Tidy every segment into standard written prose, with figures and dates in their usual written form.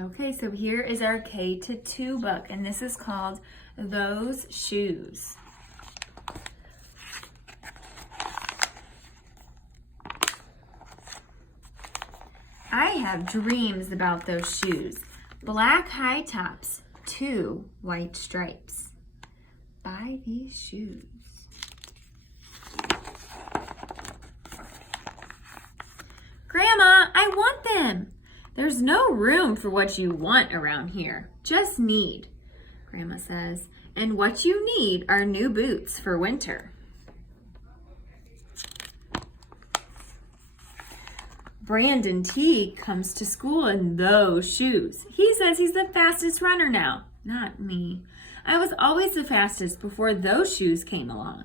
Okay, so here is our K-2 book, and this is called Those Shoes. I have dreams about those shoes. Black high tops, 2 white stripes. Buy these shoes. Grandma, I want them. There's no room for what you want around here. Just need, Grandma says. And what you need are new boots for winter. Brandon T comes to school in those shoes. He says he's the fastest runner now. Not me. I was always the fastest before those shoes came along.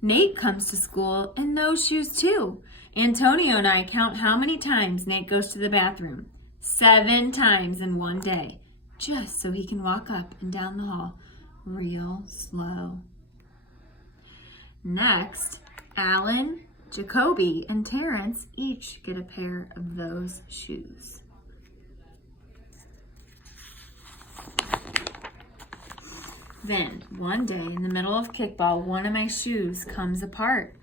Nate comes to school in those shoes too. Antonio and I count how many times Nate goes to the bathroom. 7 times in one day, just so he can walk up and down the hall real slow. Next, Alan, Jacoby, and Terrence each get a pair of those shoes. Then, one day in the middle of kickball, one of my shoes comes apart.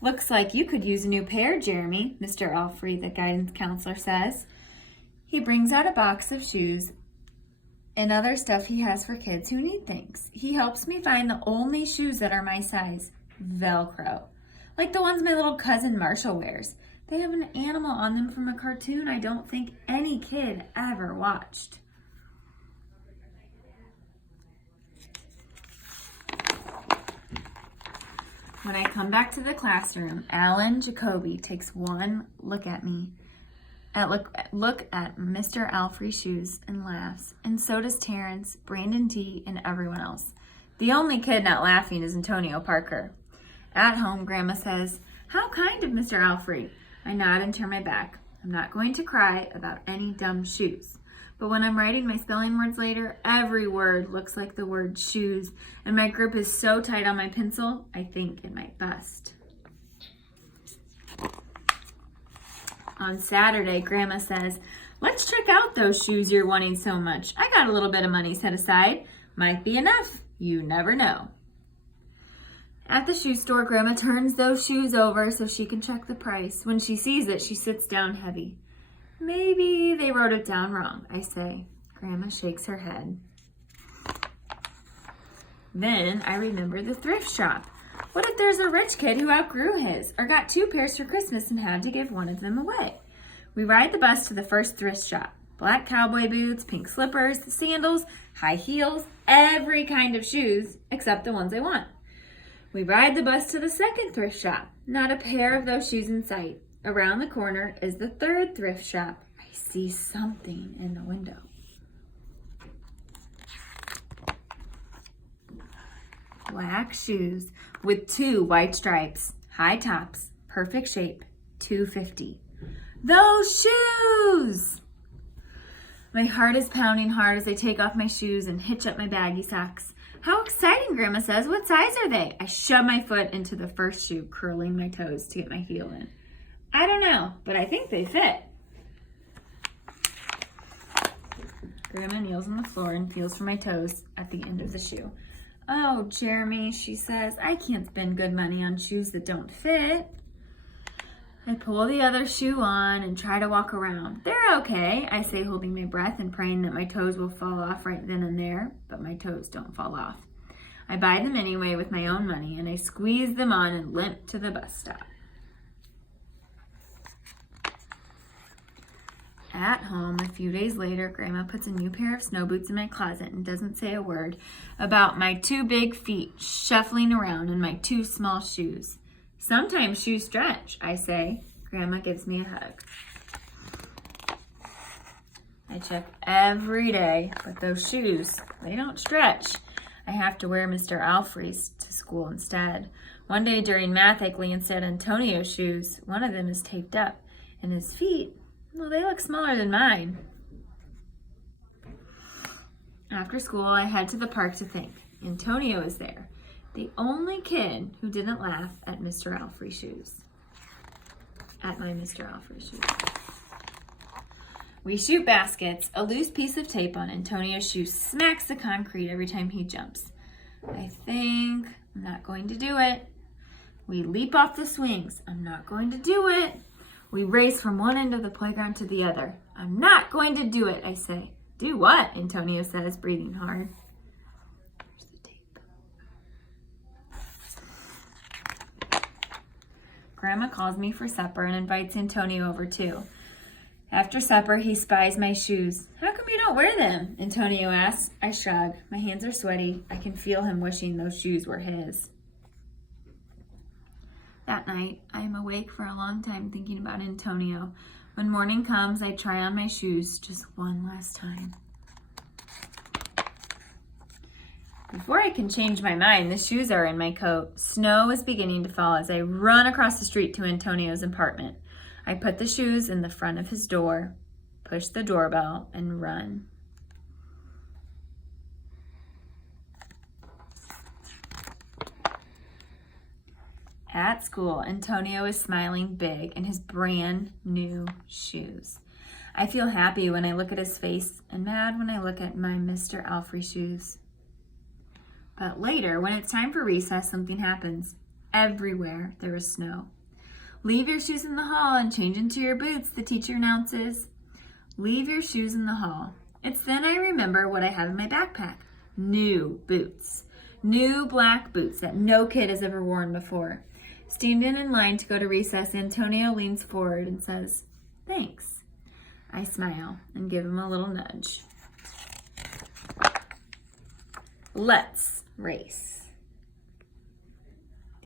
Looks like you could use a new pair, Jeremy, Mr. Alfrey, the guidance counselor, says. He brings out a box of shoes and other stuff he has for kids who need things. He helps me find the only shoes that are my size, Velcro. Like the ones my little cousin Marshall wears. They have an animal on them from a cartoon I don't think any kid ever watched. When I come back to the classroom, Alan Jacoby takes one look at me, look at Mr. Alfrey's shoes and laughs, and so does Terrence, Brandon T, and everyone else. The only kid not laughing is Antonio Parker. At home, Grandma says, "How kind of Mr. Alfrey." I nod and turn my back. I'm not going to cry about any dumb shoes. But when I'm writing my spelling words later, every word looks like the word shoes, and my grip is so tight on my pencil, I think it might bust. On Saturday, Grandma says, "Let's check out those shoes you're wanting so much. I got a little bit of money set aside. Might be enough. You never know." At the shoe store, Grandma turns those shoes over so she can check the price. When she sees it, she sits down heavy. "Maybe they wrote it down wrong," I say. Grandma shakes her head. Then I remember the thrift shop. What if there's a rich kid who outgrew his or got 2 pairs for Christmas and had to give one of them away? We ride the bus to the first thrift shop. Black cowboy boots, pink slippers, sandals, high heels, every kind of shoes except the ones I want. We ride the bus to the second thrift shop. Not a pair of those shoes in sight. Around the corner is the third thrift shop. I see something in the window. Black shoes with 2 white stripes, high tops, perfect shape, $2.50. Those shoes! My heart is pounding hard as I take off my shoes and hitch up my baggy socks. "How exciting," Grandma says. "What size are they?" I shove my foot into the first shoe, curling my toes to get my heel in. I don't know, but I think they fit. Grandma kneels on the floor and feels for my toes at the end of the shoe. "Oh, Jeremy," she says, "I can't spend good money on shoes that don't fit." I pull the other shoe on and try to walk around. "They're okay," I say, holding my breath and praying that my toes will fall off right then and there, but my toes don't fall off. I buy them anyway with my own money, and I squeeze them on and limp to the bus stop. At home, a few days later, Grandma puts a new pair of snow boots in my closet and doesn't say a word about my 2 big feet shuffling around in my 2 small shoes. "Sometimes shoes stretch," I say. Grandma gives me a hug. I check every day, but those shoes, they don't stretch. I have to wear Mr. Alfrey's to school instead. One day during math, I glanced at Antonio's shoes. One of them is taped up, and his feet, well, they look smaller than mine. After school, I head to the park to think. Antonio is there, the only kid who didn't laugh at Mr. Alfrey's shoes. At my Mr. Alfrey's shoes. We shoot baskets. A loose piece of tape on Antonio's shoe smacks the concrete every time he jumps. I think I'm not going to do it. We leap off the swings. I'm not going to do it. We race from one end of the playground to the other. I'm not going to do it, I say. Do what? Antonio says, breathing hard. Here's the tape. Grandma calls me for supper and invites Antonio over too. After supper, he spies my shoes. How come you don't wear them? Antonio asks. I shrug. My hands are sweaty. I can feel him wishing those shoes were his. That night, I am awake for a long time thinking about Antonio. When morning comes, I try on my shoes just one last time. Before I can change my mind, the shoes are in my coat. Snow is beginning to fall as I run across the street to Antonio's apartment. I put the shoes in the front of his door, push the doorbell, and run. At school, Antonio is smiling big in his brand new shoes. I feel happy when I look at his face and mad when I look at my Mr. Alfrey shoes. But later, when it's time for recess, something happens. Everywhere there is snow. Leave your shoes in the hall and change into your boots, the teacher announces. Leave your shoes in the hall. It's then I remember what I have in my backpack. New boots. New black boots that no kid has ever worn before. Standing in line to go to recess, Antonio leans forward and says, "Thanks." I smile and give him a little nudge. Let's race.